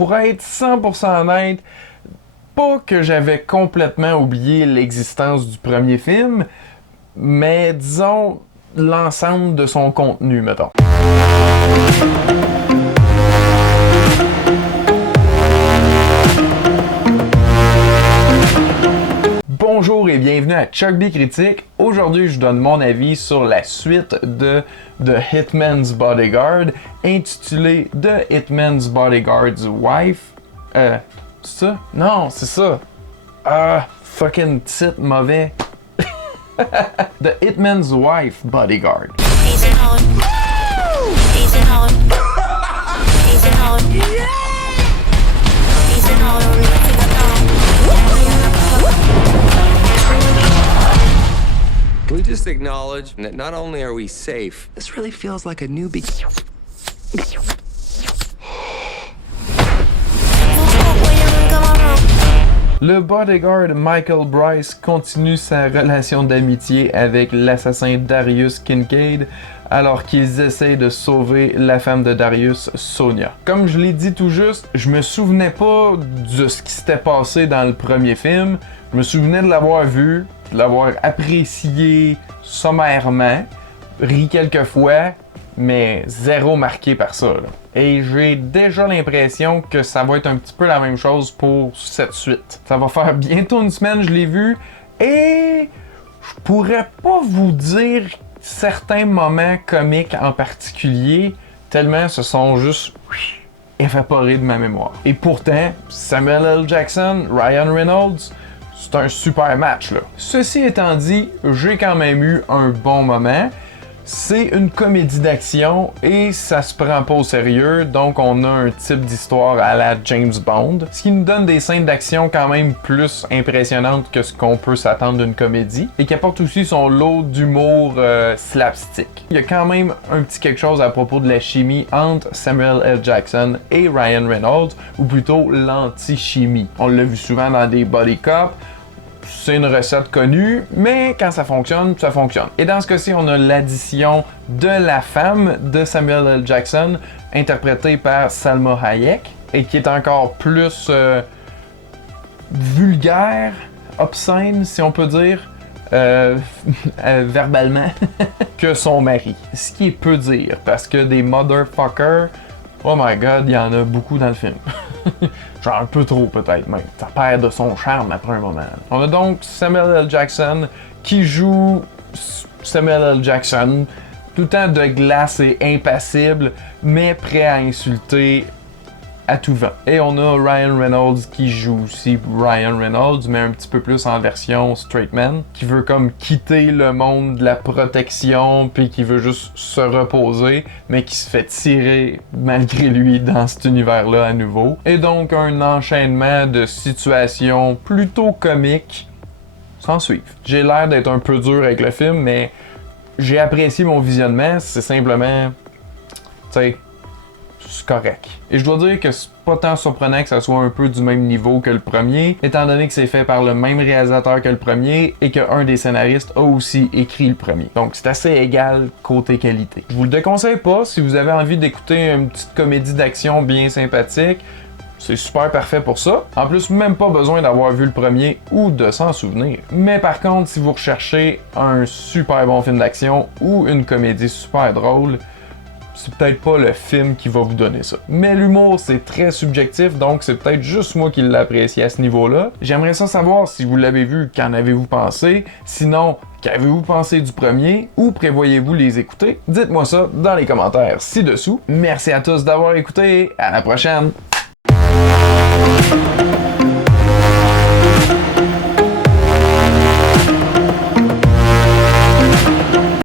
pour être 100% honnête, pas que j'avais complètement oublié l'existence du premier film, mais disons l'ensemble de son contenu, mettons. Bonjour et bienvenue à Chuck B Critique. Aujourd'hui, je donne mon avis sur la suite de The Hitman's Bodyguard, intitulée The Hitman's Bodyguard's Wife. C'est ça? Non, c'est ça. Fucking titre mauvais. The Hitman's Wife Bodyguard. Can we just acknowledge that not only are we safe, this really feels like a new beginning. Le bodyguard Michael Bryce continue sa relation d'amitié avec l'assassin Darius Kincaid alors qu'ils essayent de sauver la femme de Darius, Sonia. Comme je l'ai dit tout juste, je me souvenais pas de ce qui s'était passé dans le premier film. Je me souvenais de l'avoir vu, de l'avoir apprécié sommairement, ri quelques fois, mais zéro marqué par ça, là. Et j'ai déjà l'impression que ça va être un petit peu la même chose pour cette suite. Ça va faire bientôt une semaine, je l'ai vu, et je pourrais pas vous dire certains moments comiques en particulier, tellement ce sont juste évaporés de ma mémoire. Et pourtant, Samuel L. Jackson, Ryan Reynolds, c'est un super match, là. Ceci étant dit, j'ai quand même eu un bon moment. C'est une comédie d'action et ça se prend pas au sérieux, donc on a un type d'histoire à la James Bond, ce qui nous donne des scènes d'action quand même plus impressionnantes que ce qu'on peut s'attendre d'une comédie, et qui apporte aussi son lot d'humour slapstick. Il y a quand même un petit quelque chose à propos de la chimie entre Samuel L. Jackson et Ryan Reynolds, ou plutôt l'anti-chimie. On l'a vu souvent dans des body cop. C'est une recette connue, mais quand ça fonctionne, ça fonctionne. Et dans ce cas-ci, on a l'addition de la femme de Samuel L. Jackson, interprétée par Salma Hayek, et qui est encore plus vulgaire, obscène, si on peut dire, verbalement, que son mari. Ce qui est peu dire, parce que des motherfuckers, oh my god, il y en a beaucoup dans le film. Genre un peu trop peut-être même. Ça perd de son charme après un moment. On a donc Samuel L. Jackson qui joue Samuel L. Jackson, tout le temps de glace et impassible, mais prêt à insulter à tout vent. Et on a Ryan Reynolds qui joue aussi Ryan Reynolds, mais un petit peu plus en version straight man, qui veut comme quitter le monde de la protection, puis qui veut juste se reposer, mais qui se fait tirer malgré lui dans cet univers-là à nouveau. Et donc un enchaînement de situations plutôt comiques s'ensuivent. J'ai l'air d'être un peu dur avec le film, mais j'ai apprécié mon visionnement, c'est simplement, tu sais, c'est correct. Et je dois dire que c'est pas tant surprenant que ça soit un peu du même niveau que le premier, étant donné que c'est fait par le même réalisateur que le premier et qu'un des scénaristes a aussi écrit le premier. Donc c'est assez égal côté qualité. Je vous le déconseille pas si vous avez envie d'écouter une petite comédie d'action bien sympathique. C'est super parfait pour ça. En plus, même pas besoin d'avoir vu le premier ou de s'en souvenir. Mais par contre, si vous recherchez un super bon film d'action ou une comédie super drôle, c'est peut-être pas le film qui va vous donner ça. Mais l'humour, c'est très subjectif, donc c'est peut-être juste moi qui l'apprécie à ce niveau-là. J'aimerais ça savoir si vous l'avez vu, qu'en avez-vous pensé? Sinon, qu'avez-vous pensé du premier? Ou prévoyez-vous les écouter? Dites-moi ça dans les commentaires ci-dessous. Merci à tous d'avoir écouté, à la prochaine!